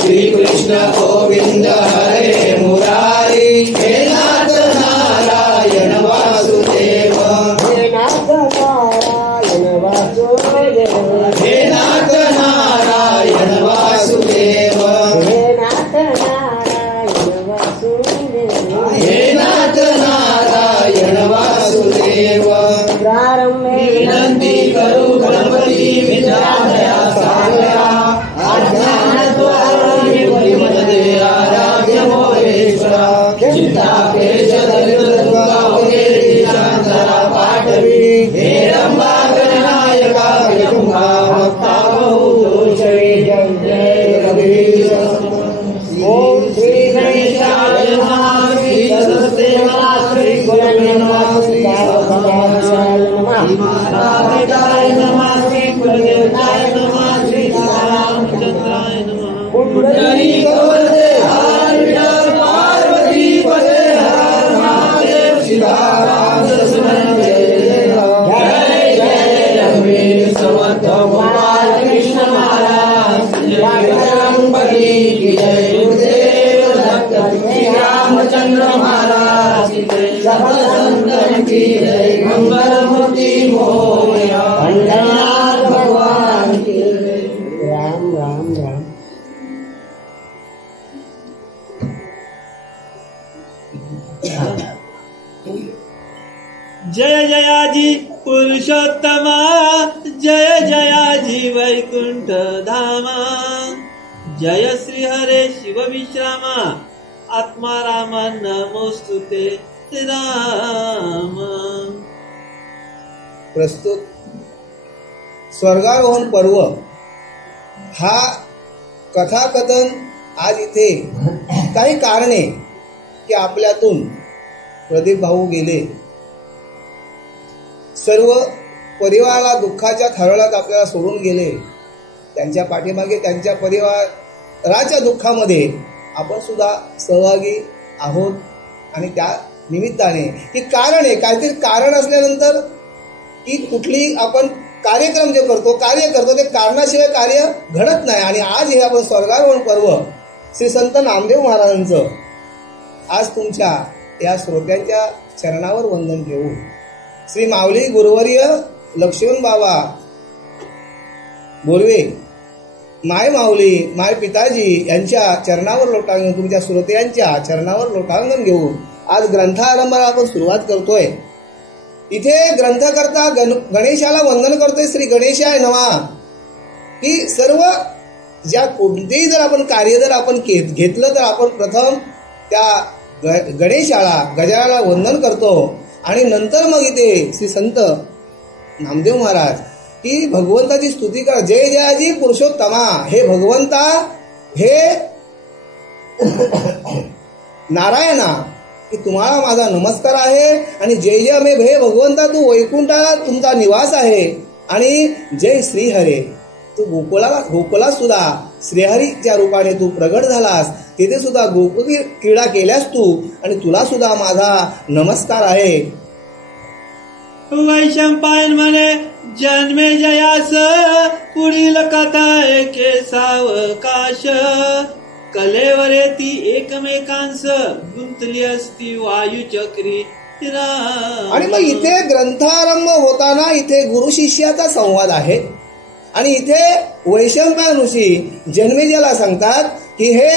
श्री कृष्ण गोविंद हरे मुरारी हे नाथ नारायण वासुदेव हे नाथ नारायण वासुदेव हे नाथ नारायण वासुदेव विनंती करू गणपती विद्यालया साल्या आराध्य मोरेश्वरा चिंता क्लेश दरिद्र पाठवी हे रंबा गणनायका विरंभा भक्ता बहुदोषी जय जय रघुवीर ओम श्री गणेशाय नमः श्री सरस्वती नमः श्री गुरुवे नमः श्री गणेशाय नमः महाराजाय नमः श्री कुलदेवताय नमः श्री रामचंद्राय नमः कुंडली गोवर्धे हर विठ्ठल पार्वती पदे हर महादेव सीताराम सुमन जय जय जय रघुवीर समर्थ गोपाल कृष्ण महाराज जगदम्बरी की जय गुरुदेव दत्त श्री रामचंद्र महाराज की जय सब संतन की जय मंगल मूर्ति मोरया भंडार भगवान की जय राम राम राम जय जयाजी पुरुषोत्तमा जय जयाजी वैकुंठ धामा जय श्री हरे शिव विश्रामा आत्मा रामा नमोस्तुते राम। प्रस्तुत स्वर्गारोहण पर्व हा कथाकथन आज इथे काही कारणे की आपल्यातून प्रदीप भाऊ गेले, सर्व परिवाराला दुःखाच्या थरळात आपल्याला सोडून गेले, त्यांच्या पाठीमागे त्यांच्या परिवाराच्या दुःखामध्ये आपण सुद्धा सहभागी आहोत आणि त्या निमित्ताने ही कारण आहे, काहीतरी कारण असल्यानंतर की कुठली आपण कार्यक्रम जे करतो कार्य करतो ते कारणाशिवाय कार्य घडत नाही। आणि आज हे आपण स्वर्गारोहण पर्व श्री संत नामदेव महाराजांचं आज तुमच्या या श्रोत्यांच्या चरणावर वंदन घेऊन श्री माऊली गुरुवर्य लक्ष्मण बाबा बोलवे माय माऊली माय पिताजी यांच्या चरणावर लोटांगण तुमच्या श्रोत्यांच्या चरणावर लोटांगण घेऊन आज ग्रंथारंभाला आपण सुरुवात करतोय। इथे ग्रंथकर्ता गणेशाला वंदन करतोय, श्री गणेशाय नमः। की सर्व ज्या कोणतेही जर आपण कार्य जर आपण घेतलं तर आपण प्रथम त्या गणेशाला गजाला वंदन करतो आणि नंतर मग इथे श्री संत नामदेव महाराज की भगवंताची स्तुती करा। जय जयाजी पुरुषोत्तमा, हे भगवंता हे नारायणा की तुम्हाला माझा नमस्कार आहे आणि जय जय मे भे भगवंता तू वैकुंठाला तुमचा निवास आहे आणि जय श्रीहरे तू गोकुला सुद्धा श्रीहरीच्या रूपाने तू प्रगट झालास, तिथे सुद्धा गोकुळी क्रीडा केल्यास तू आणि तुला सुद्धा माझा नमस्कार आहे। वैशंपायन म्हणे जन्मे जयास पुढील कथा एके सावकाश कलेवरे ती एकमेकांस गुंतली असती वायुचक्री आणि मग इथे ग्रंथारंभ होताना इथे गुरु शिष्याचा संवाद आहे आणि इथे वैशंपायन ऋषी जन्मेजयाला सांगतात की हे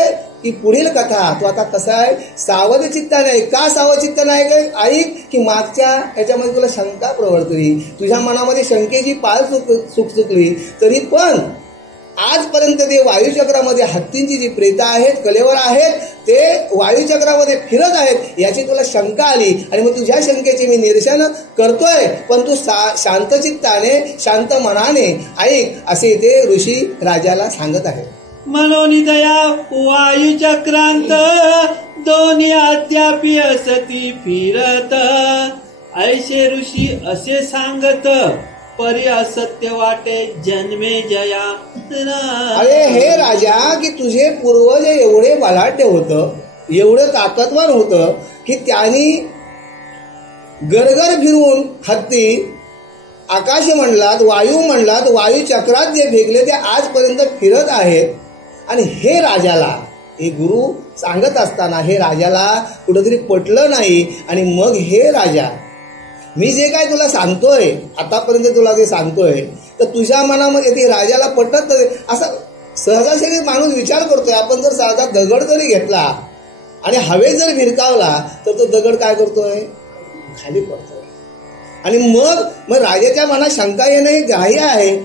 की पुढील कथा तू आता कसा आहे सावध चित्ताने का सावध चित्ताने ऐक की मागच्या ह्याच्यामध्ये तुला शंका प्रवर्तली, तुझ्या मनामध्ये शंकेची पाल चुकली तरी पण आजपर्यंत ते वायुचक्रामध्ये हत्तींची जी प्रेत आहेत कलेवर आहेत ते वायुचक्रामध्ये फिरत आहेत याची तुला शंका आली आणि मग तुझ्या शंकेचे मी निरसन करतोय, पण तू शांत चित्ताने शांत मनाने ऐक असे ते ऋषी राजाला सांगत आहेत। मनोनिदया वायुचक्रांत दोन्ही अद्यापी असती फिरत ऐसे ऋषी असे सांगत परी असत्य वाटे जन्मे जया। अरे हे राजा की तुझे पूर्वज एवढे बलाढ्य होतं, एवढं ताकदवान होतं की त्यांनी गरगर फिरवून हत्ती आकाश मंडलात, वायू मंडलात, वायू चक्रात जे फेकले ते आजपर्यंत फिरत आहेत. आणि हे राजाला, हे गुरु सांगत असताना हे राजाला कुठंतरी पटलं नाही. आणि मग हे राजा, मी जे काय तुला सांगतोय, आतापर्यंत तुला जे सांगतोय, तर तुझ्या मनामध्ये ते राजाला पटत नाही. असा सहजासहजी माणूस विचार करतोय. आपण जर साधा दगड जरी घेतला आणि हवेत जर भिरकावला तर तो दगड काय करतोय, खाली पडतोय. आणि मग राजाच्या मनात शंका येणं हे ग्राह्य आहे.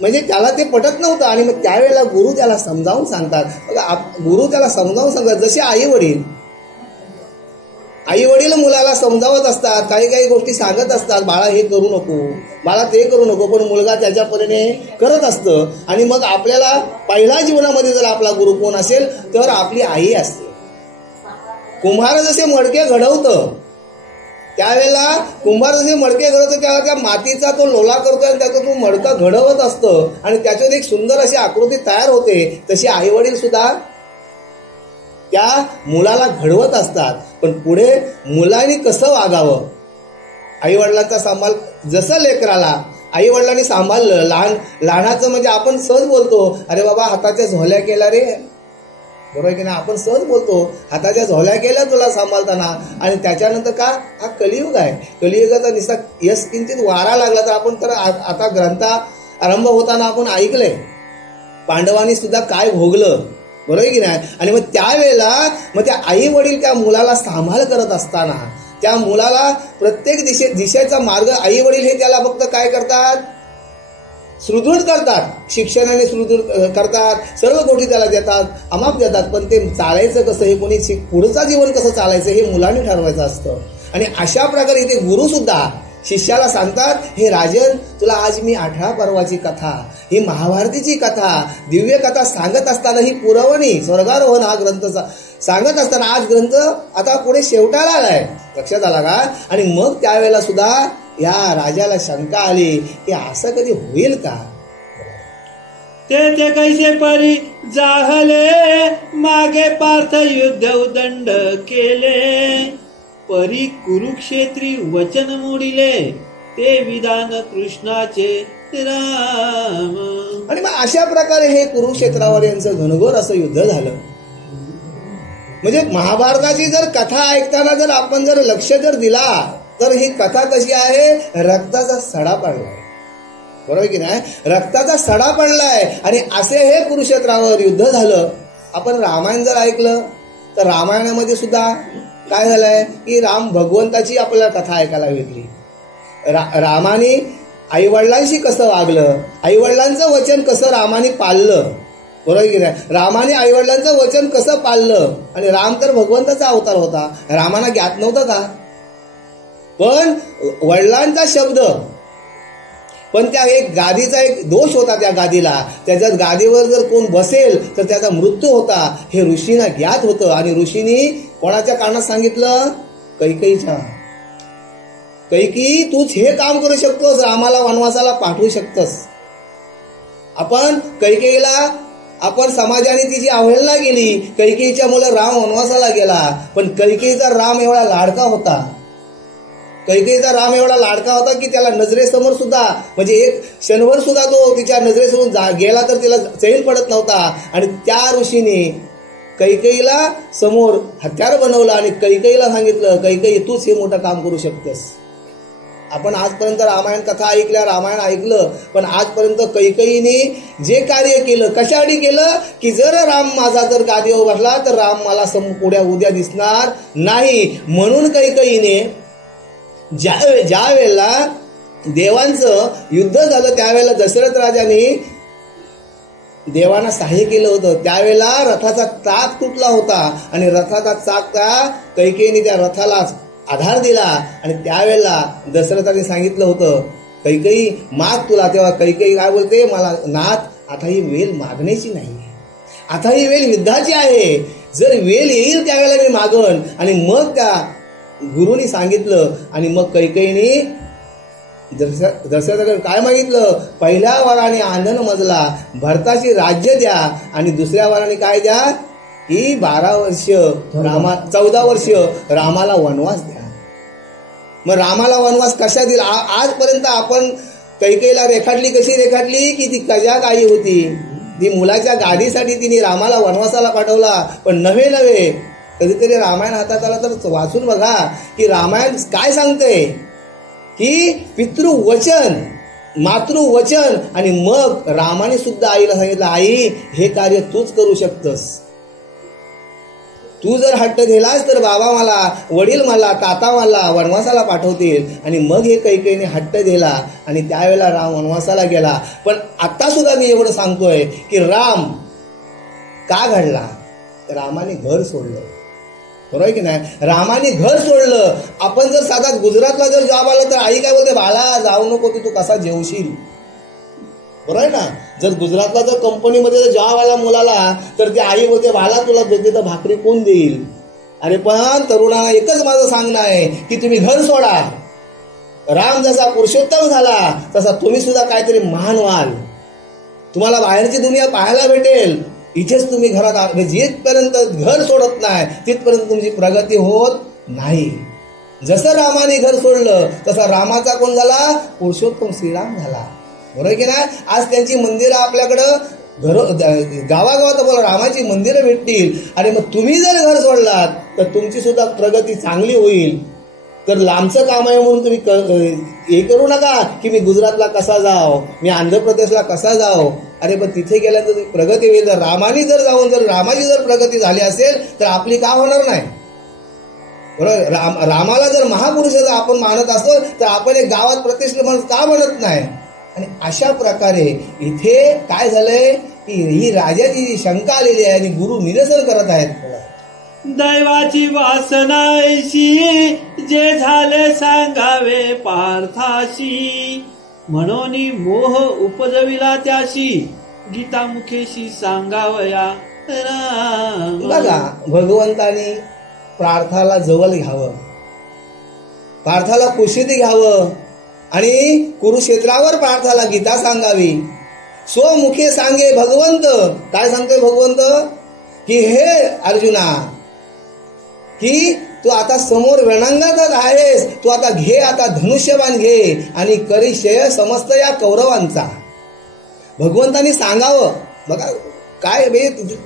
म्हणजे त्याला ते पटत नव्हतं. आणि मग त्यावेळेला गुरु त्याला समजावून सांगतात. गुरु त्याला समजावून सांगतात. जसे आई वडील मुलाला समजावत असतात, काही काही गोष्टी सांगत असतात, बाळा हे करू नको, बाळा ते करू नको, पण मुलगा त्याच्या परीने करत असतं. आणि मग आपल्याला पहिल्या जीवनामध्ये जर आपला गुरु कोण असेल तर आपली आई असते. कुंभार जसे मडके घडवतं, त्यावेळेला कुंभार जसे मडके घडवतो त्यावेळेला त्या मातीचा तो लोला करतोय आणि त्याचा तो मडका घडवत असतं आणि त्याच्यात एक सुंदर अशी आकृती तयार होते. तशी आई वडील सुद्धा त्या मुलाला घडवत असतात. पण पुढे मुलांनी कसं वागावं, आई वडिलांचा सांभाळ, जसं लेकराला आई वडिलांनी सांभाळलं, लहानाचं म्हणजे आपण सहज बोलतो, अरे बाबा हाताच्या झोल्या केल्या रे, बरोबर की नाही, आपण सहज बोलतो, हाताच्या झोल्या केल्या तुला सांभाळताना. आणि त्याच्यानंतर का, हा कलियुग आहे, कलियुगाचा निसा यश किंचित वारा लागला. तर आपण तर आता ग्रंथा आरंभ होताना आपण ऐकलंय पांडवांनी सुद्धा काय भोगलं, बरोबर की नाही. आणि मग त्यावेळेला मग त्या आई वडील त्या मुलाला सांभाळ करत असताना त्या मुलाला प्रत्येक दिशेचा मार्ग आई वडील हे त्याला फक्त काय करतात, सुदृढ करतात, शिक्षणाने सुदृढ करतात, सर्व गोष्टी त्याला देतात, अमाप देतात. पण ते चालायचं कसं, हे कोणी पुढचं जीवन कसं चालायचं हे मुलांनी ठरवायचं असतं. आणि अशा प्रकारे इथे गुरु सुद्धा शिष्याला सांगतात, हे राजन, तुला आज मी 18 पर्वाची कथा, ही महाभारतीची कथा, दिव्य कथा सांगत असताना, ही पुरवणी स्वर्गारोहण हा ग्रंथ सांगत असताना आज ग्रंथ आता पुढे शेवटाला आलाय, लक्षात आला का. आणि मग त्यावेळेला सुद्धा या राजाला शंका आली की असं कधी होईल का. ते कैसे परी जाहले, मागे पार्थ युद्ध उदंड केले, परी कुरुक्षेत्री वचन मोडिले, ते विधान कृष्णाचे राम. आणि मग अशा प्रकारे हे कुरुक्षेत्रावर यांचं घनघोर असं युद्ध झालं. म्हणजे महाभारताची जर कथा ऐकताना जर आपण जर लक्ष जर दिला तर ही कथा कशी आहे, रक्ताचा सडा पडलाय, बरोबर की नाही, रक्ताचा सडा पडलाय. आणि असे हे कुरुक्षेत्रावर युद्ध झालं. आपण रामायण जर ऐकलं तर रामायणामध्ये सुद्धा काय झालंय की राम भगवंताची आपल्याला कथा ऐकायला भेटली. रामाने आईवडिलांशी कसं वागलं, आईवडिलांचं वचन कसं रामाने पाळलं, बरोबर की नाही, रामाने आईवडिलांचं वचन कसं पाळलं. आणि राम तर भगवंताचा अवतार होता, रामाना ज्ञात नव्हतं का, पण वडिलांचा शब्द, पण त्या एक गादीचा एक दोष होता त्या गादीला, त्याच्यात गादीवर जर कोण बसेल तर त्याचा मृत्यू होता, हे ऋषींना ज्ञात होतं. आणि ऋषींनी कोणाच्या कारणात सांगितलं, कैकेयीच्या. कैकेयी, तूच हे काम करू शकतोस, रामाला वनवासाला पाठवू शकतोस. आपण कैकेयीला, आपण समाजाने तिची अवहेलना केली, कैकेयीच्या मुलं राम वनवासाला गेला, पण कैकेयीचा राम एवढा लाडका होता, कैकेयीचा राम एवढा लाडका होता की त्याला नजरेसमोर सुद्धा, म्हणजे एक क्षणभर सुद्धा तो तिच्या नजरेसमोर गेला तर तिला चैन पडत नव्हता. आणि त्या ऋषीने कैकेयीला समोर हत्यार बनवलं आणि कैकेयीला सांगितलं, कैकेयी तूच हे मोठं काम करू शकतेस. आपण आजपर्यंत रामायण कथा ऐकल्या, रामायण ऐकलं, पण आजपर्यंत कैकेयीने जे कार्य केलं कशासाठी केलं की जर राम माझा जर गादीवर बसला तर राम मला पुढे उद्या दिसणार नाही. म्हणून कैकेयीने ज्या वेळेला देवांचं युद्ध झालं त्यावेळेला दशरथ राजाने देवांना सहाय्य केलं होतं. त्यावेळेला रथाचा चाक तुटला होता आणि रथाचा चाक त्या कैकेयीने त्या रथाला आधार दिला. आणि त्यावेळेला दशरथाने सांगितलं होतं, कैकेयी माग तुला. तेव्हा कैकेयी काय बोलते, मला नाथ आता ही वेळ मागण्याची नाही, आता ही वेळ युद्धाची आहे, जर वेळ येईल त्यावेळेला मी मागन. आणि मग त्या गुरुनी सांगितलं. आणि मग कैकेयीने दशरथाकडे काय मागितलं, पहिल्या वराने आनंद मजला, भरताची राज्य द्या, आणि दुसऱ्या वराने काय द्या की 12 वर्ष 14 वर्ष रामाला वनवास द्या. मग रामाला वनवास कशा दिला. आजपर्यंत आपण कैकेयीला रेखाटली, कशी रेखाटली की ती कजात आई होती. ती मुलाच्या गादीसाठी तिने रामाला वनवासाला पाठवला. पण नव्हे कधीतरी रामायण हातात आला तर वाचून बघा की रामायण काय सांगते की पितृवचन, मातृवचन. आणि मग रामाने सुद्धा आईला सांगितलं, आई हे कार्य तूच करू शकतस. तू जर हट्ट केलास तर बाबा मला, वडील मला, ताता मला वनवासाला पाठवतील. आणि मग हे कैकेयीने हट्ट दिला आणि त्यावेळेला राम वनवासाला गेला. पण आता सुद्धा मी एवढं सांगतोय की राम का घडला? रामाने घर सोडलं. बरोबर की नाही? रामाने घर सोडलं. आपण जर साधा गुजरातला जर जॉब आला तर आई काय बोलते, बाळा जाऊ नको की तू कसा जेवशील. बरोबर आहे ना? जर गुजरातला जर कंपनीमध्ये जर जॉब आला मुलाला तर ती आई बोलते, बाळा तुला तर भाकरी कोण देईल. अरे पण तरुणाला एकच माझं सांगणं आहे की तुम्ही घर सोडा. राम जसा पुरुषोत्तम झाला तसा तुम्ही सुद्धा काहीतरी महान व्हाल. तुम्हाला बाहेरची दुनिया पाहायला भेटेल. इथेच तुम्ही घरात जिथपर्यंत घर सोडत नाही तिथपर्यंत तुमची प्रगती होत नाही. जसं रामाने घर सोडलं तसा रामाचा कोण झाला? पुरुषोत्तम श्रीराम झाला. बरोबर की नाही? आज त्यांची मंदिरं आपल्याकडं गावागावात बोला रामाची मंदिरं भेटतील. आणि मग तुम्ही जर घर सोडलात तर तुमची सुद्धा प्रगती चांगली होईल. तर लांबचं काम आहे म्हणून तुम्ही हे करू नका की मी गुजरातला कसा जाव, मी आंध्र प्रदेशला कसा जाव. अरे पण तिथे गेल्यानंतर प्रगती होईल. जर रामाने जर जाऊन जर रामाची जर प्रगती झाली असेल तर आपली का होणार नाही? बरोबर. रामाला जर महापुरुषाचा आपण मानत असतो तर आपण एक गावात प्रतिष्ठित माणूस का बनत नाही? आणि अशा प्रकारे इथे काय झालंय की ही राजाची शंका आलेली आहे आणि गुरु निरसन करत आहेत. दैवाची वासनायशी जे झाले सांगावे पार्थाशी. म्हणून मोह उपजविला त्याशी गीता मुखेशी सांगावया राम. बघा भगवंतानी पार्थाला जवळ घ्यावं, पार्थाला कुशीत घ्यावं आणि कुरुक्षेत्रावर पार्थाला गीता सांगावी. स्वमुखे सांगे भगवंत. काय सांगते भगवंत की हे अर्जुना की तू आता समोर रणांगणात आहेस, तू आता घे, आता धनुष्यबाण घे आणि करी क्षय समस्त या कौरवांचा. भगवंतानी सांगावं. बघा काय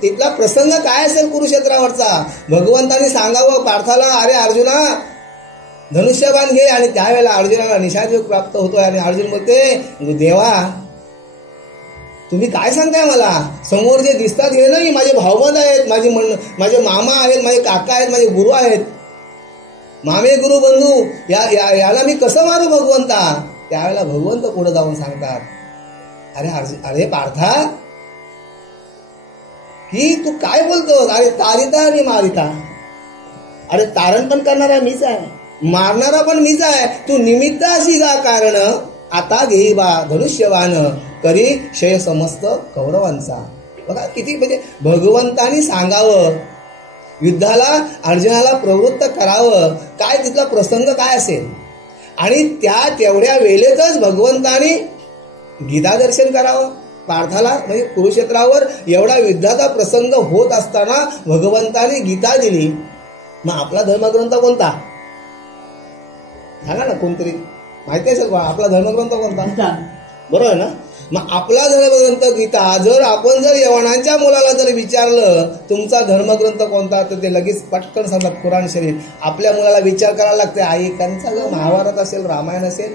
तिथला प्रसंग काय असेल कुरुक्षेत्रावरचा. भगवंतानी सांगावं पार्थाला, अरे अर्जुना धनुष्यबाण घे. आणि त्यावेळेला अर्जुनाला निशायोग प्राप्त होतोय आणि अर्जुन बोलते, देवा तुम्ही काय सांगताय मला? समोर जे दिसतात हे नाही माझे भावबंद आहेत, माझे मामा आहेत, माझे काका आहेत, माझे गुरु आहेत, मामे गुरु बंधू. याला मी कसं मारू भगवंता? त्यावेळेला भगवंत पुढे जाऊन सांगतात, अरे पार्था की तू काय बोलतोस? अरे तारिता आणि मारिता. अरे तारण पण करणारा मीच आहे, मारणारा पण मीच आहे. तू निमित्त अशी का कारण आता घेई बा धनुष्यबाण करी क्षय समस्त कौरवांचा. बघा किती म्हणजे भगवंतानी सांगावं, युद्धाला अर्जुनाला प्रवृत्त करावं. काय तिथला प्रसंग काय असेल आणि त्या तेवढ्या वेळेतच भगवंतानी गीता दर्शन करावं पार्थाला. म्हणजे कुरुक्षेत्रावर एवढा युद्धाचा प्रसंग होत असताना भगवंतानी गीता दिली. मग आपला धर्मग्रंथ कोणता सांगा ना? कोणतरी माहिती असेल बा आपला धर्मग्रंथ कोणता? बरोबर आहे ना? मग आपला धर्मग्रंथ गीता. जर आपण जर यवनांच्या मुलाला जर विचारलं तुमचा धर्मग्रंथ कोणता तर ते लगेच पटकन सांगतात कुराण शरीफ. आपल्या मुलाला विचार करायला लागते, आई त्यांचा जर महाभारत असेल, रामायण असेल.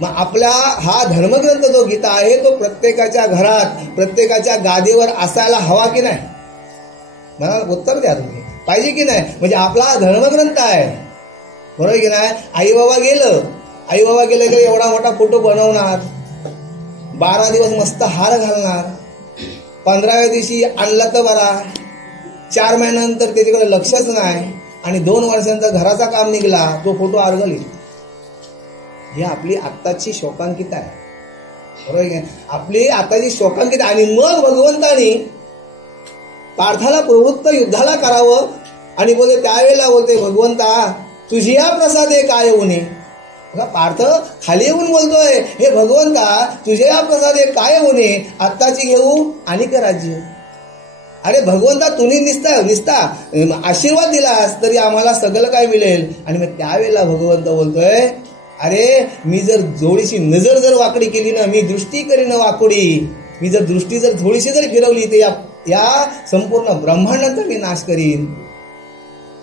मग आपला हा धर्मग्रंथ जो गीता आहे तो प्रत्येकाच्या घरात प्रत्येकाच्या गादीवर असायला हवा की नाही? मला उत्तर द्या तुम्ही. पाहिजे की नाही? म्हणजे आपला धर्मग्रंथ आहे. बरोबर की नाही? आई बाबा गेलं की एवढा मोठा फोटो बनवणार, 12 दिवस मस्त हार घालणार, 15व्या दिवशी आणला तर बरा, 4 महिन्यानंतर त्याच्याकडे लक्षच नाही आणि 2 वर्षांचा घराचा काम निघाला तो फोटो अर्गली. ही आपली आत्ताची शोकांकिता आहे. बरोबर की आपली आताची शोकांकिता. आणि मग भगवंतानी पार्थाला प्रवृत्त युद्धाला करावं आणि बोलते त्यावेळेला बोलते भगवंता तुझी या प्रसादे काय होणे. पार्थ खाली येऊन बोलतोय, हे भगवंता तुझे या प्रसादे काय होणे, आत्ताची घेऊ आणि राज्य. अरे भगवंता तुम्ही निसता आशीर्वाद दिलास तरी आम्हाला सगळं काय मिळेल. आणि मग त्यावेळेला भगवंत बोलतोय अरे मी जर थोडीशी नजर जर वाकडी केली ना, मी दृष्टी करीन वाकडी, मी जर दृष्टी जर थोडीशी जर फिरवली तर या संपूर्ण ब्रह्मांडाचा मी नाश करीन.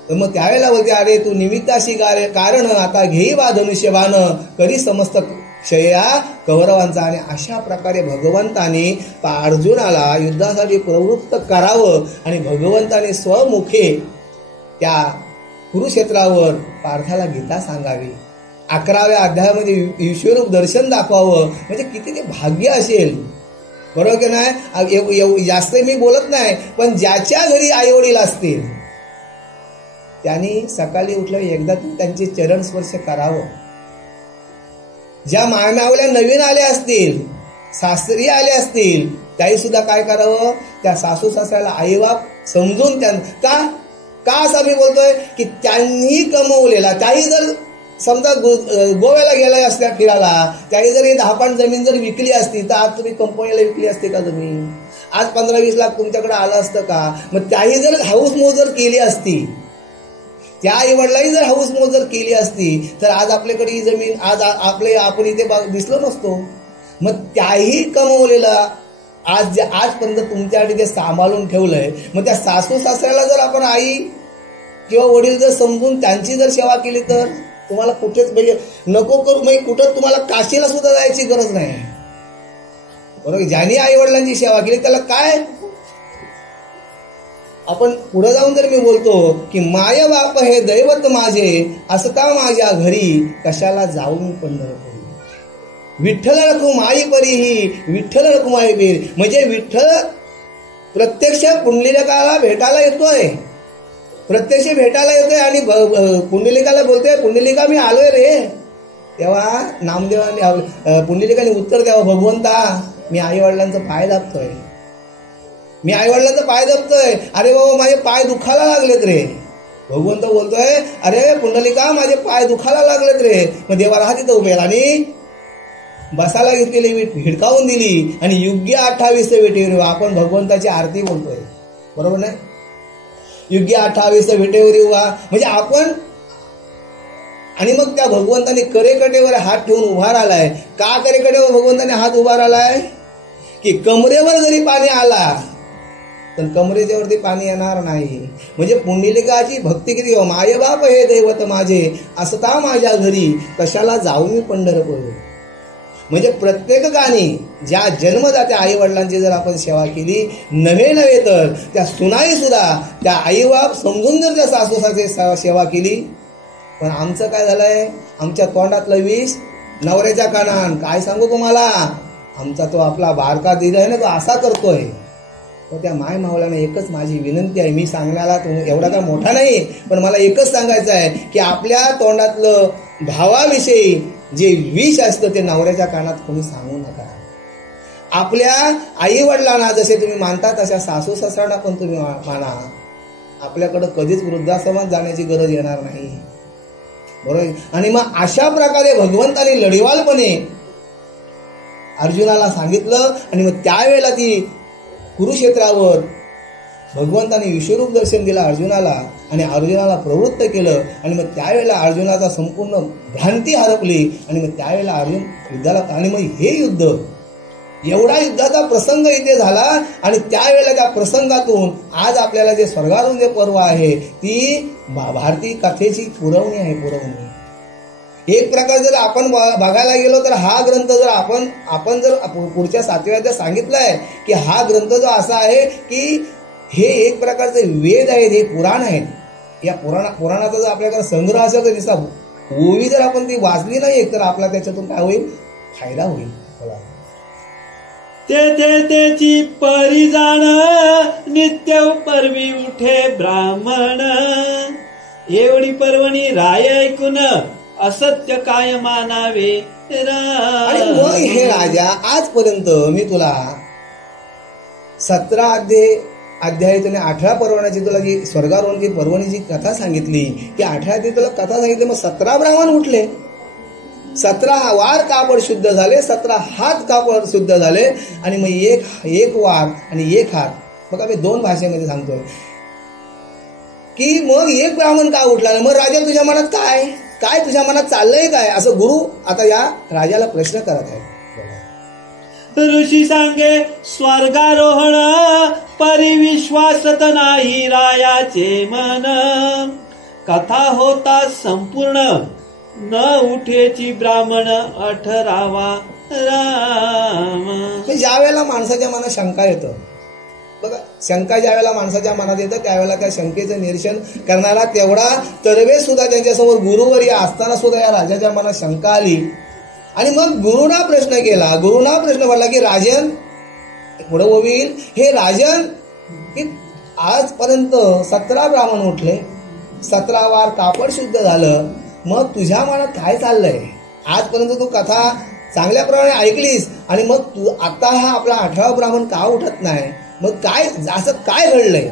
तर मग त्यावेळेला बोलते, अरे तू निमित्ताशी कारण आता घेई बा धनुष्यबाण, करी समस्त क्षया कौरवांचा. आणि अशा प्रकारे भगवंताने अर्जुनाला युद्धासाठी प्रवृत्त करावं आणि भगवंताने स्वमुखे त्या कुरुक्षेत्रावर पार्थाला गीता सांगावी, 11व्या अध्यायामध्ये विश्वरूप दर्शन दाखवावं. म्हणजे किती ते भाग्य असेल, बरोबर की नाही. जास्त मी बोलत नाही, पण ज्याच्या घरी आईवडील असतील त्यांनी सकाळी उठलं एकदा त्यांचे चरण स्पर्श करावं. ज्या मायमावल्या नवीन आल्या असतील, सासरी आले असतील, त्याही सुद्धा काय करावं, त्या सासू सासऱ्याला आईबाप समजून का असं मी बोलतोय की त्यांनी कमवलेला, त्याही जर समजा गोव्याला गेला असल्या फिरायला, त्याही जर 10 पान जमीन जर विकली असती तर आज तुम्ही कंपनीला विकली असते का जमीन? आज 15-20 लाख तुमच्याकडे आलं असतं का? मग त्याही जर हाऊस मोज जर केली असती, त्या आई वडिलांनी जर हाऊस मोज जर केली असती तर आज आपल्याकडे ही जमीन, आज आपण इथे दिसलो नसतो. मग त्याही कमवलेलं आजपर्यंत तुमच्यासाठी ते सांभाळून ठेवलंय. मग त्या सासू सासऱ्याला जर आपण आई किंवा वडील जर समजून त्यांची जर सेवा केली तर तुम्हाला कुठेच म्हणजे नको करू, म्हणजे कुठं तुम्हाला काशीला सुद्धा जायची गरज नाही, बरोबर. ज्यांनी आई वडिलांची सेवा केली त्याला काय. आपण पुढे जाऊन जर मी बोलतो की माय बाप हे दैवत माझे, असता माझ्या घरी, कशाला जाऊन पंढरपुरी. विठ्ठल रखू माई परीही, विठ्ठल रखू माई बीर. म्हणजे विठ्ठल प्रत्यक्ष पुंडलिकाला भेटायला येतोय, प्रत्यक्ष भेटायला येतोय आणि पुंडलिकाला बोलतोय, पुंडलिका मी आलोय रे. तेव्हा नामदेवाने पुंडलिकाने उत्तर द्यावं, भगवंता मी आई वडिलांचं पाय दाबतोय, मी आई वडिलांचं पाय दाबतोय. अरे बाबा माझे पाय दुखायला लागलेत रे. भगवंत बोलतोय, अरे पुंडलिका माझे पाय दुखायला लागलेत रे. मग देवा राहा तिथं उभे आणि बसायला घेतलेली वीट हिडकावून दिली आणि योग्य 28 विटेवर आपण भगवंताची आरती बोलतोय, बरोबर नाही. योग्य 28 विटेवर उभा म्हणजे आपण. आणि मग त्या भगवंताने करेकटेवर हात ठेवून उभा राहिलाय. का करेकटेवर भगवंताने हात उभा राहिलाय की कमरेवर जरी पाणी आला तर कमरेच्यावरती पाणी येणार नाही. म्हणजे पुंडलिकाची भक्ती किती, माय बाप हे दैवत माझे, असता माझ्या घरी, कशाला जाऊ मी पंढरपूर. म्हणजे प्रत्येकाने ज्या जन्मदात्या आई वडिलांची जर आपण सेवा केली, नव्हे तर त्या सुनाई सुद्धा त्या आई बाप समजून जर त्या सासू सासरे सेवा केली. पण आमचं काय झालंय, आमच्या तोंडातलं विष नवऱ्याच्या कानान. काय सांगू तुम्हाला, आमचा तो आपला बारका दिला आहे ना, तो असा करतोय. तर त्या माय मावल्याने एकच माझी विनंती आहे, मी सांगण्याला एवढा काय मोठा नाही, पण मला एकच सांगायचं आहे की आपल्या तोंडातलं भावाविषयी जे विष असतं ते नवऱ्याच्या कानात कोणी सांगू नका. आपल्या आई वडिलांना जसे तुम्ही मानता तशा सासू सासऱ्यांना पण तुम्ही माना. आपल्याकडं कधीच वृद्धाश्रमात जाण्याची गरज येणार नाही, बरोबर. आणि मग अशा प्रकारे भगवंताने लढीवालपणे अर्जुनाला सांगितलं. आणि मग त्यावेळेला ती कुरुक्षेत्रावर भगवंताने विश्वरूप दर्शन दिलं अर्जुनाला आणि अर्जुनाला प्रवृत्त केलं. आणि मग त्यावेळेला अर्जुनाचा संपूर्ण भ्रांती हरपली आणि मग त्यावेळेला अर्जुन युद्धाला. आणि मग हे युद्ध, एवढा युद्धाचा प्रसंग इथे झाला. आणि त्यावेळेला त्या प्रसंगातून आज आपल्याला जे स्वर्गारोहण जे पर्व आहे ती भारतीय कथेची पुरवणी आहे, पुरवणी. एक प्रकार जर आपण बघायला गेलो तर हा ग्रंथ जर आपण जर पुढच्या 7व्या अध्यायात सांगितलंय की हा ग्रंथ जो असा आहे की हे एक प्रकारचे वेद आहेत, हे पुराण आहेत. या पुराणाचा जर आपल्याकडे संग्रह असेल तर दिसता ओवी जर आपण ती वाचली नाही तर आपला त्याच्यातून काय होईल, फायदा होईल. तेची परिजाण नित्य परवी उठे ब्राह्मण, एवढी पर्वणी राय ऐकून असत्य काय मानावे. आणि मग हे राजा, आजपर्यंत मी तुला 17 अध्यायातून 18 पर्वणाची तुला जी स्वर्गारोहणची पर्वणीची कथा सांगितली, की 18 तुला कथा सांगितली. मग 17 ब्राह्मण उठले, 17 वार कापड शुद्ध झाले, 17 हात कापड शुद्ध झाले. आणि मग एक वार आणि एक हात. मग आम्ही 2 भाषेमध्ये सांगतोय की मग एक ब्राह्मण का उठला. मग राजा तुझ्या मनात काय तुझ्या मनात चाललंय काय, असं गुरु आता या राजाला प्रश्न करत आहे. ऋषी सांगे स्वर्गारोहण परिविश्वासत नाही रायाचे मन, कथा होता संपूर्ण न उठेची ब्राह्मण 18वा राम. ज्या वेळेला माणसाच्या मनात शंका येतं बघा, शंका ज्या वेळेला माणसाच्या मनात येतं त्यावेळेला त्या शंकेचं निरसन करणारा तेवढा तरवे सुद्धा त्यांच्यासमोर गुरुवर्य असताना सुद्धा या राजाच्या मनात शंका आली. आणि मग गुरुना प्रश्न केला. गुरुना प्रश्न पडला की राजन, पुढे होईल हे राजन, की आजपर्यंत 17 ब्राह्मण उठले, 17 वार कापड शुद्ध झालं, मग तुझ्या मनात काय चाललंय? आजपर्यंत तू कथा चांगल्या प्रमाणे ऐकलीस आणि मग तू आता हा आपला 18वा ब्राह्मण का उठत नाही? मग काय असं काय घडलंय?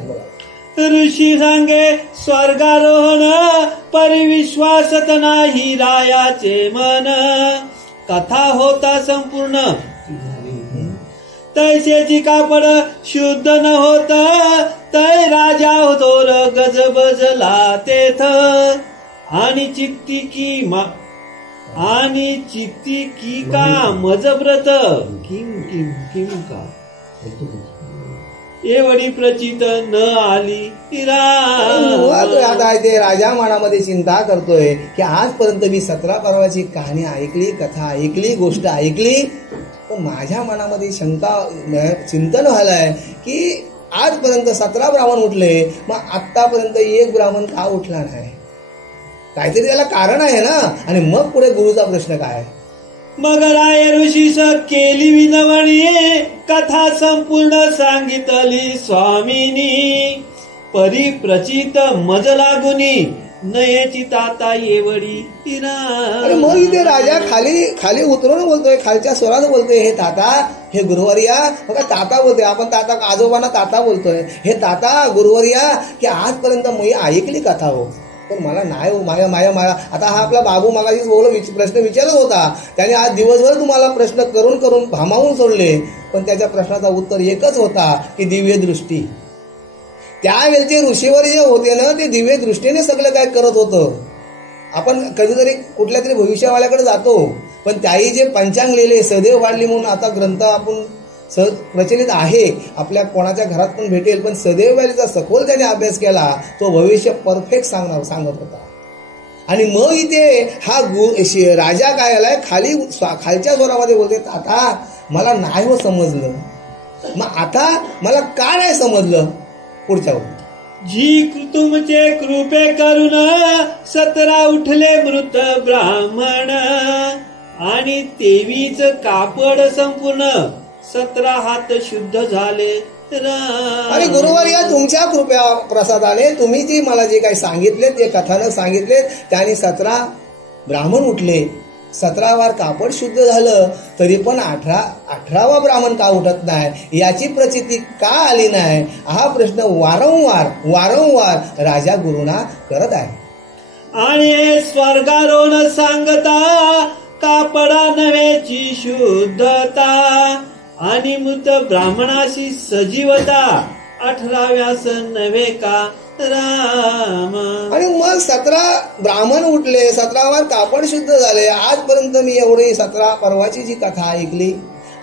ऋषी सांगे स्वर्गारोहण परिविश्वासत नाही रायाचे मन, कथा होता संपूर्ण तैसेची कापड शुद्ध न होत, तै राजा होतो र गजबजला तेथ, आणि चित्ती की का मजव्रत किम किम किम का एवढी प्रचित न आली. आता ते राजा मनामध्ये चिंता करतोय की आजपर्यंत मी 17 पर्वाची कहाणी ऐकली, कथा ऐकली, गोष्ट ऐकली, पण माझ्या मनामध्ये शंका चिंतन झालंय की आजपर्यंत 17 ब्राह्मण उठले, मग आतापर्यंत एक ब्राह्मण का उठला नाही? काहीतरी त्याला कारण आहे ना. आणि मग पुढे गुरुचा प्रश्न काय? मग राय ऋषीस केली विनवणी, कथा संपूर्ण सांगितली स्वामीनी, परिप्रचित मज लागुनी नयेची ताता येवडी. मग इथे राजा खाली उतरून बोलतोय, खालच्या स्वरात बोलतोय, हे ताता, हे गुरुवर्या. बघा ताता बोलतोय, आपण ताता आजोबांना ताता बोलतोय, हे ताता गुरुवर्या, की आजपर्यंत मी ऐकली कथा हो, पण मला नाही हो, माया. आता हा आपला बाबू मागाशी प्रश्न विचारत होता, त्याने आज दिवसभर तुम्हाला प्रश्न करून भामावून सोडले, पण त्याच्या प्रश्नाचा उत्तर एकच होता की दिव्य दृष्टी. त्यावेळेचे ऋषीवर जे होते ना, ते दिव्य दृष्टीने सगळं काय करत होतं. आपण कधीतरी कुठल्या तरी भविष्यवाल्याकडे जातो, पण त्याही जे पंचांग लिहिले सदैव वाढली म्हणून आता ग्रंथ आपण प्रचलित आहे, आपल्या कोणाच्या घरात पण भेटेल, पण सदैव वाढलीचा सखोल त्याने अभ्यास केला, तो भविष्य परफेक्ट सांगत होता. आणि मग इथे हा राजा काय आलाय, खालच्या स्वरामध्ये बोलते, आता मला नाही हो समजलं. मग आता मला का नाही समजलं? पुढच्या जी तुमचे कृपे करून 17 उठले मृत ब्राह्मण, आणि 23 कापड संपूर्ण 17 हात शुद्ध झाले. आणि गुरुवर्या तुमच्या कृपया प्रसादाने तुम्ही जी मला जे काही सांगितले ते कथानक सांगितले, त्याने 17 ब्राह्मण उठले, 17 वार कापड शुद्ध झालं, तरी पण 18वा ब्राह्मण का उठत नाही, याची प्रचिती का आली नाही, हा प्रश्न वारंवार राजा गुरुना करत आहे. आणि स्वर्गारोहण सांगता कापडा नव्हेची शुद्धता, आणि मृत ब्राह्मणाशी सजीवता 18व्यास नव्हे का राम. आणि मग 17 ब्राह्मण उठले, 17 वार कापड शुद्ध झाले. आजपर्यंत मी एवढी 17 पर्वाची जी कथा ऐकली,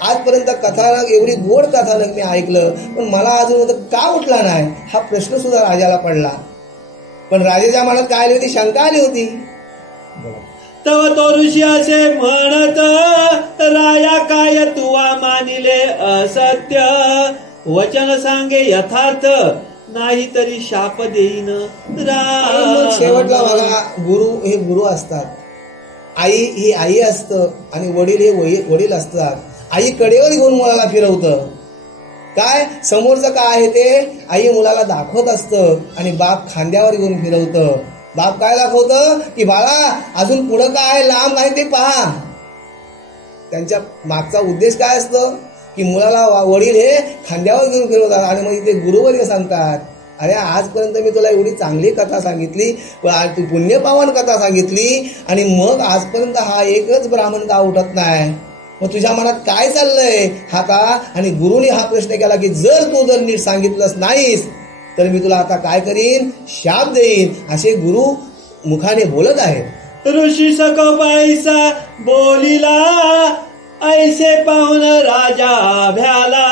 आजपर्यंत कथानक एवढी गोड कथानक मी ऐकलं, पण मला अजून का उठला नाही, हा प्रश्न सुद्धा राजाला पडला. पण राजाच्या मनात काय आली होती? शंका आली होती. तव तो ऋषी असे म्हणत, राया काय तुवा मानिले असत्य, वचन सांगे यथार्थ, नाही तरी शाप देईन राम. शेवटला बघा, गुरु हे गुरु असतात, आई ही आई असतं, आणि वडील हे वडील असतात. आई कडेवर घेऊन मुलाला फिरवतं, काय समोरचं काय आहे ते आई मुलाला दाखवत असतं, आणि बाप खांद्यावर घेऊन फिरवतं. बाप काय दाखवतं की बाळा अजून पुढं काय लांब आहे ते पहा. त्यांच्या मागचा उद्देश काय असतं की मुलाला वडील हे खांद्यावर घेऊन फिरवतात. आणि मग इथे गुरुवर्य सांगतात, अरे आजपर्यंत मी तुला एवढी चांगली कथा सांगितली, तू पुण्यपावन कथा सांगितली, आणि मग आजपर्यंत हा एकच ब्राह्मण का उठत नाही, मग तुझ्या मनात काय चाललंय हा का? आणि गुरुने हा प्रश्न केला की जर नीट सांगितलंच नाहीस तर मी तुला आता काय करीन, शाप देईन, असे गुरु मुखाने बोलत आहेत. ऋषी सको पैसा बोलिला, ऐसे पाहून राजा भ्याला.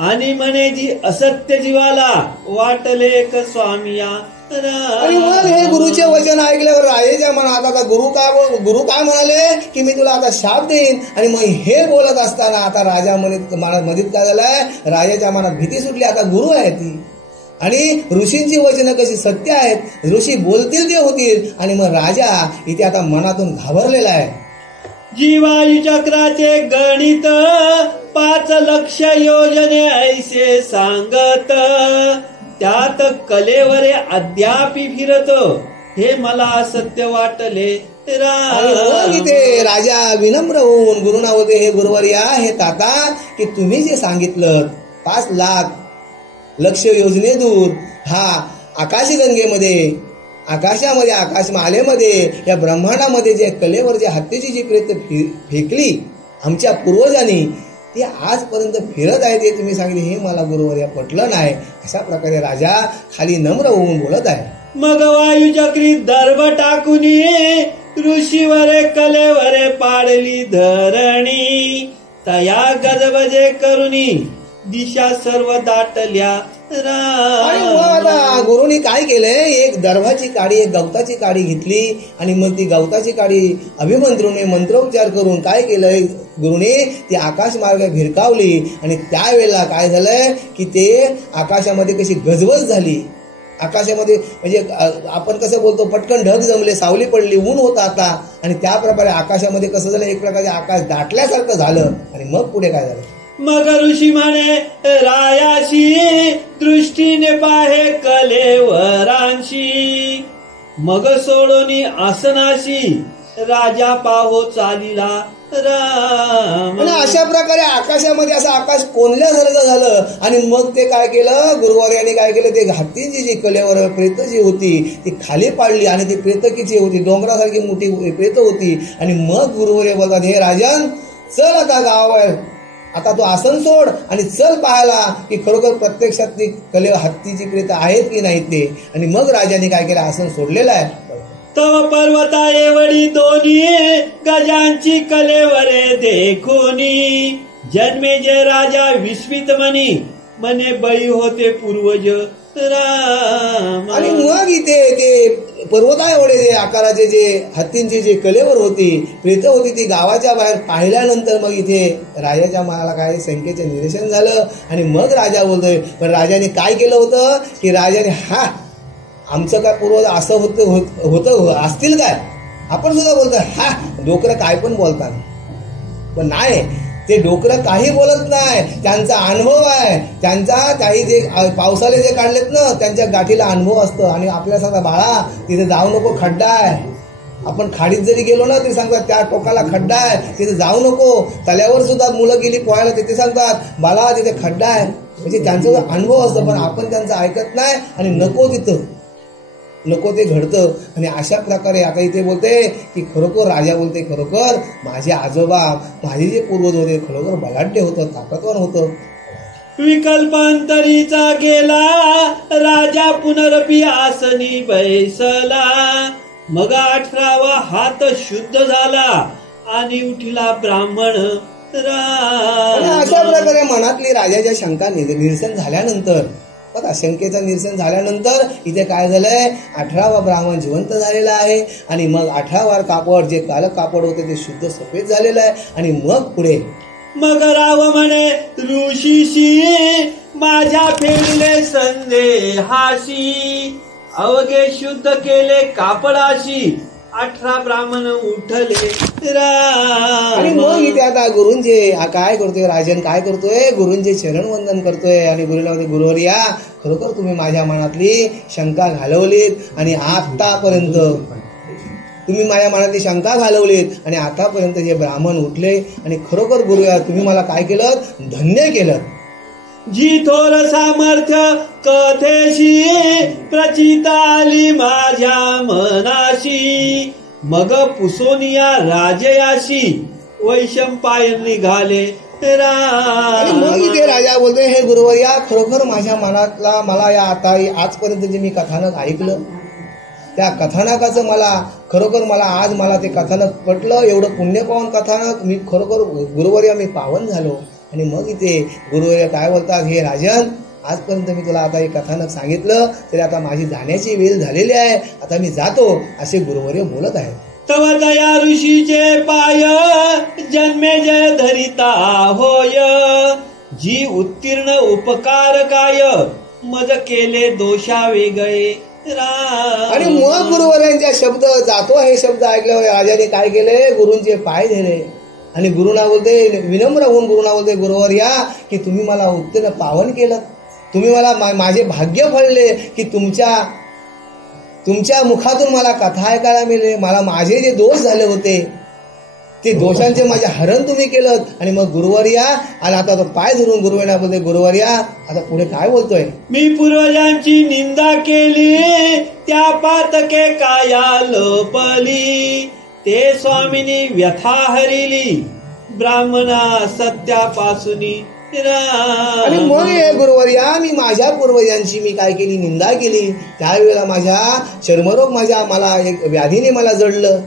आणि म्हणे जी असत्य जीवाला वाटले क स्वामिया. आणि मग हे गुरुचे वचन ऐकल्यावर राजेच्या मनात आता गुरु काय म्हणाले की मी तुला आता शाप देईन. आणि मग हे बोलत असताना आता राजा मनात काय झालंय, राजाच्या मनात भीती सुटली. आता गुरु आहे ती आणि ऋषींची वचनं कशी सत्य आहेत, ऋषी बोलतील ते होतील. आणि मग राजा इथे आता मनातून घाबरलेला आहे. जीवायु चक्राचे गणित 5 लक्ष योजने ऐसे सांगत, त्यात कलेवरे अद्यापि फिरत, हे मला सत्य वाटले. इथे राजा विनम्र होऊन गुरुना होते, हे गुरुवर्या, हे ताता, की तुम्ही जे सांगितलं 5 लाख लक्ष योजने दूर हा आकाशगंगेमध्ये, आकाशामध्ये, आकाशमालेमध्ये, या ब्रह्मांडामध्ये जे कलेवर जे हत्तीची जी प्रेत फेकली आमच्या पूर्वजांनी, ती आजपर्यंत फिरत आहे, ते तुम्ही सांगितले, हे मला गुरुवर्या पटलं नाही. अशा प्रकारे राजा खाली नम्र होऊन बोलत आहे. मग वायुचक्री दर्भ टाकुनी, ऋषीवरे कलेवरे पाडली धरणी, तया गजबजे करुनी दिशा सर्व दाटल्या. आणि गुरुनी काय केलंय, एक दर्भाची काडी, एक गवताची काडी घेतली आणि मग ती गवताची काडी अभिमंत्रूने मंत्रोच्चार करून काय केलंय गुरुने, ती आकाश मार्ग भिरकावली. आणि त्यावेळेला काय झालंय की ते आकाशामध्ये कशी गजबज झाली. आकाशामध्ये म्हणजे आपण कसं बोलतो, पटकन ढग जमले, सावली पडली, ऊन होतं आता, आणि त्याप्रकारे आकाशामध्ये कसं झालं, एक प्रकारे आकाश दाटल्यासारखं झालं. आणि मग पुढे काय झालं, मग ऋषी म्हणे रायाशी, दृष्टीने पाहे कलेवरांशी, मग सोडोनी आसनाशी, राजा पाहो चालिला राम. अशा प्रकारे आकाशामध्ये असं आकाश कोंडल्यासारखं झालं. आणि मग ते काय केलं, गुरुवर्याने काय केलं, ते हत्तीची जी कलेवर प्रेत जी होती ती खाली पाडली. आणि ती प्रेत किती होती, डोंगरासारखी मोठी प्रेत होती. आणि मग गुरुवर्य बोलतात, हे राजन, चल आता गावावर, आता तू आसन सोड आणि चल पाहायला की खरोखर प्रत्यक्षात ती कले हत्तीची प्रेत आहेत की नाही ते. आणि मग राजाने काय केलं, आसन सोडलेलं आहे. तव पर्वता एवढी दोन्ही गजांची कलेवरे देखोनी, जन्मे जे राजा विस्मित म्हणे बळी होते पूर्वज राम. आणि मग इथे ते पर्वता एवढे जे आकाराचे जे हत्तींची जे कलेवर होती प्रेत होती, ती गावाच्या बाहेर पाहिल्यानंतर मग इथे राजाच्या मनाला काय शंकेचं निरसन झालं. आणि मग राजा बोलतोय, पण राजाने काय केलं होतं की राजाने आमचं काय पूर्वज असं होतं असतील काय, आपण सुद्धा बोलतोय हा डोकरं काय पण बोलतात, पण नाही, ते डोकरं काही बोलत नाही, त्यांचा अनुभव आहे. त्यांचा काही जे पावसाले जे काढलेत ना, त्यांच्या गाठीला अनुभव असतो. आणि आपल्याला सांगतात, बाळा तिथे जाऊ नको, खड्डा आहे. आपण खाडीत जरी गेलो ना, तरी सांगतात त्या टोकाला खड्डा आहे, तिथे जाऊ नको. तल्यावर सुद्धा मुलं गेली पोहायला, तिथे सांगतात बाळा तिथे खड्डा आहे. म्हणजे त्यांचा अनुभव असतो, पण आपण त्यांचं ऐकत नाही आणि नको ते घडतं. आणि अशा प्रकारे आता इथे बोलते की खरोखर राजा बोलते, खरोखर माझे आजोबा, माझे जे पूर्वज होते खरोखर बलाढ्य होतं, ताकदवान होतं. विकल्पांतरीचा गेला राजा पुनरपी आसनी बैसला, मग 18वा हात शुद्ध झाला आणि उठला ब्राह्मण राम. अशा प्रकारे मनातली राजाच्या शंका निरसन झाल्यानंतर, बघा शंकेचं निरसन झाल्यानंतर इथे काय झालंय, 18वा ब्राह्मण जिवंत झालेला आहे. आणि मग 18वा कापड जे काल कापड होते ते शुद्ध सफेद झालेलं आहे. आणि मग पुढे मग राव म्हणे ऋषीशी, माझ्या फेडले संदेहाशी, अवघे शुद्ध केले कापडाशी, 18 ब्राह्मण उठले राम. आणि मग इथे आता गुरुंचे काय करतोय, राजन काय करतोय, गुरुंचे चरण वंदन करतोय. आणि गुरुला म्हणते, गुरुवर्या खरोखर तुम्ही माझ्या मनातली शंका घालवलीत आणि आतापर्यंत तुम्ही माझ्या मनातली शंका घालवलीत आणि आतापर्यंत हे ब्राह्मण उठले. आणि खरोखर गुरुया तुम्ही मला काय केलं, धन्य केलं. जी थोर सामर्थ्य कथेशी, प्रचित आली माझ्या मनाशी, मग पुसोनिया राजयाशी, वैशंपायन निघाले राम. मग इथे राजा बोलतोय, हे गुरुवर्या खरोखर माझ्या मनातला मला या आता आजपर्यंत जे मी कथानक ऐकलं त्या कथानकाचं मला खरोखर मला आज मला ते कथानक पटलं. एवढं पुण्यपावन कथानक मी खरोखर गुरुवर्या मी पावन झालो. आणि मग इथे गुरुवर्य काय बोलतात, हे राजन आजपर्यंत मी तुला आता हे कथानक सांगितलं तरी आता माझी जाण्याची वेळ झालेली आहे, आता मी जातो, असे गुरुवर्य बोलत आहेत. तव दया ऋषीचे पाय जन्मे जय धरिता होय, जी उत्तीर्ण उपकार काय मज केले दोषा वेगळे. आणि मग गुरुवर्यांच्या शब्द जातो, हे शब्द ऐकल्यावर राजाने काय केले, गुरूंचे पाय धरले आणि गुरुना बोलते, विनम्र होऊन गुरुना बोलते, गुरुवर्या की तुम्ही मला उत्तीर्ण पावन केलं, तुम्ही मला माझे भाग्य फळले की तुमच्या मुखातून मला कथा ऐकायला मिळाले. मला माझे जे दोष झाले होते ते दोषांचे माझे हरण तुम्ही केलं. आणि मग गुरुवर्या आणि आता तो पाय धरून गुरुवर्या बोलते, गुरुवर्या आता पुढे काय बोलतोय, मी पूर्वजांची निंदा केली त्या पातके काया लोपली, ते स्वामिनी व्यथा हरिली ब्राह्मणा सत्यापासूनी. आणि मग हे गुरुवर्या मी माझ्या पूर्वजांची मी काय केली, निंदा केली. त्यावेळेला माझ्या चर्मरोग मला एक व्याधीने मला जडलं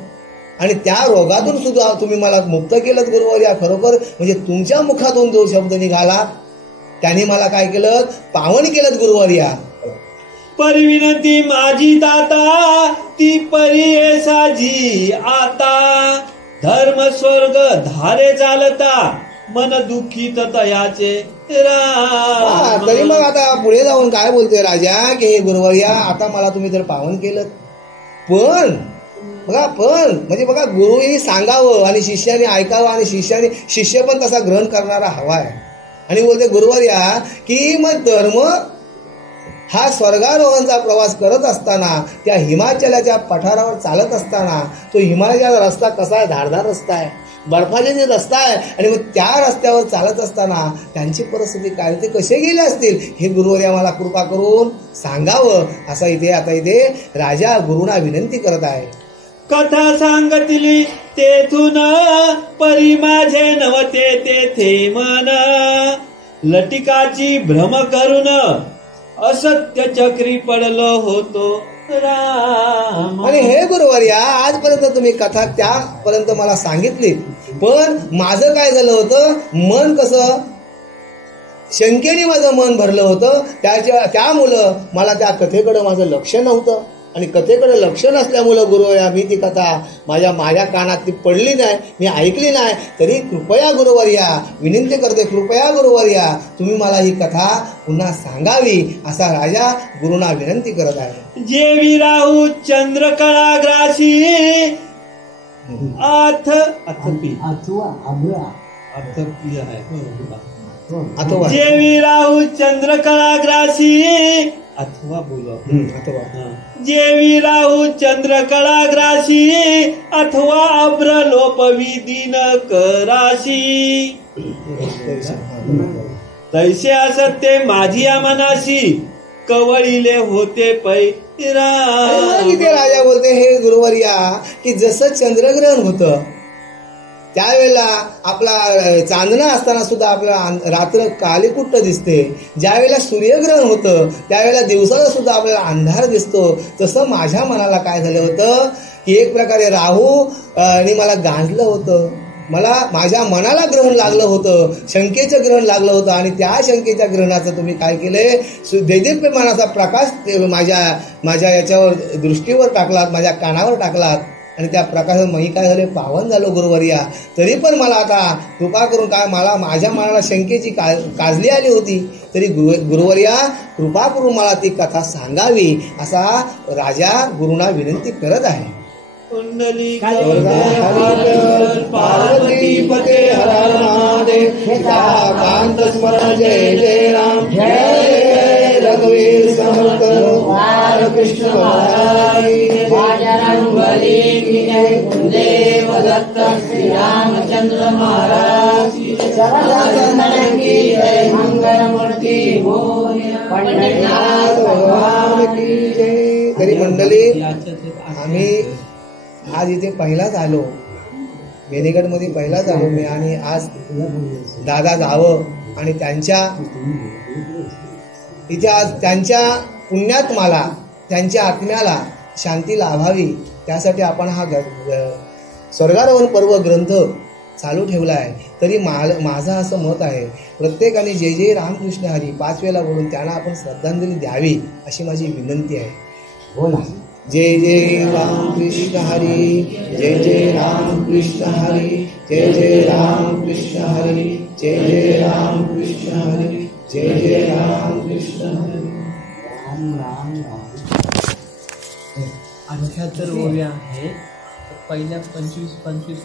आणि त्या रोगातून सुद्धा तुम्ही मला मुक्त केलं गुरुवर्या. खरोखर म्हणजे तुमच्या मुखातून जो शब्द निघाला त्याने मला काय केलं, पावन केलं गुरुवर्या. परिविनंती माझी दाता ती परी साजी आता, धर्म स्वर्ग धारे चालता मन दुःखित तयाचे. तरी मग आता पुढे जाऊन काय बोलतोय राजा की हे गुरुवर्या आता मला तुम्ही तर पावन केलं, पण बघा गुरुनी सांगावं आणि शिष्याने ऐकावं आणि शिष्य पण तसा ग्रहण करणारा हवाय. आणि बोलते गुरुवर्या की मग धर्म हा स्वर्गारोहणचा प्रवास करत असताना त्या हिमाचलाच्या पठारावर चालत असताना तो हिमालयाचा रस्ता कसा आहे, धारदार रस्ता आहे, बर्फाचे जे रस्ता आहे. आणि मग त्या रस्त्यावर चालत असताना त्यांची परिस्थिती काय, ते कसे गेले असतील हे गुरुवर्या मला कृपा करून सांगावं, असं आता इथे राजा गुरुना विनंती करत आहे. कथा सांगतली तेथून परी माझे नवते तेथे मन, लटिकाची भ्रम करून असत्य चक्री पडलो होतो राम. आणि हे गुरुवर्या आजपर्यंत तुम्ही कथा त्यापर्यंत मला सांगितली, पण माझं काय झालं होतं, मन कसं शंकेने माझं मन भरलं होतं. त्यामुळं मला त्या कथेकडे माझं लक्ष नव्हतं आणि कथेकडे लक्ष नसल्यामुळं गुरुवर्या मी ती कथा माझ्या कानात ती पडली नाही, मी ऐकली नाही. तरी कृपया गुरुवर्या विनंती करते, कृपया गुरुवर्या तुम्ही मला ही कथा पुन्हा सांगावी, असा राजा गुरुना विनंती करत आहे. जेवी राहू चंद्रकळाग्रासी जेवी राहू चंद्रकळाग्रासी अथवा बोलो जेवी राहू चंद्रकळाग्रासी अथवा अभ्रलोपवी दिन कराशी. तैसे असते माझी मनाशी कवळीले होते पैरा. इथे राजा बोलते हे गुरुवर्या की जसं चंद्रग्रहण होतं त्यावेळेला आपला चांदणा असताना सुद्धा आपल्याला रात्र कालीकुट्ट दिसते, ज्यावेळेला सूर्यग्रहण होतं त्यावेळेला दिवसाला सुद्धा आपल्याला अंधार दिसतो. तसं माझ्या मनाला काय झालं होतं की एक प्रकारे राहू आणि मला गांजलं होतं, माझ्या मनाला ग्रहण लागलं होतं, शंकेचं ग्रहण लागलं होतं. आणि त्या शंकेच्या ग्रहणाचं तुम्ही काय केले, दैदिप्यमानाचा प्रकाश माझ्या याच्यावर दृष्टीवर टाकलात, माझ्या कानावर टाकलात आणि त्या प्रकाशात मी काय झाले, पावन झालो गुरुवर्या. तरी पण मला आता कृपा करून काय माझ्या मनाला शंकेची काजली आली होती, तरी गुरुवर्या कृपा करून मला ती कथा सांगावी, असा राजा गुरुना विनंती करत आहे. पार्वती पते हर हर महादेव. कांत स्मरण जय जय राम, जय रघुवीर समर्थ कृष्ण महाराज. देव दत्त श्री रामचंद्र महाराज की जय. मंगल मूर्ती पंडितनाथ भगवान की जय. तरी मंडळी आम्ही आज इथे पहिलाच आलो, बेनेगडमध्ये पहिलाच आलो मी. आणि आज दादा जावं आणि इथे आज त्यांच्या पुण्यात्माला, त्यांच्या आत्म्याला शांती लाभावी त्यासाठी आपण हा स्वर्गारोहण पर्व ग्रंथ चालू ठेवला आहे. तरी माझं असं मत आहे, प्रत्येकाने जय जय रामकृष्ण हरी 5 वेळा बोलून त्यांना आपण श्रद्धांजली द्यावी अशी माझी विनंती आहे. बोला. जय जय रामकृष्ण हरी, जय जय रामकृष्ण हरी, जय जय रामकृष्ण हरी, जय जय रामकृष्ण हरी, जय जय रामकृष्ण हरी. राम राम राम. आणख्या तर ओव्या आहेत. पहिल्या 25, 50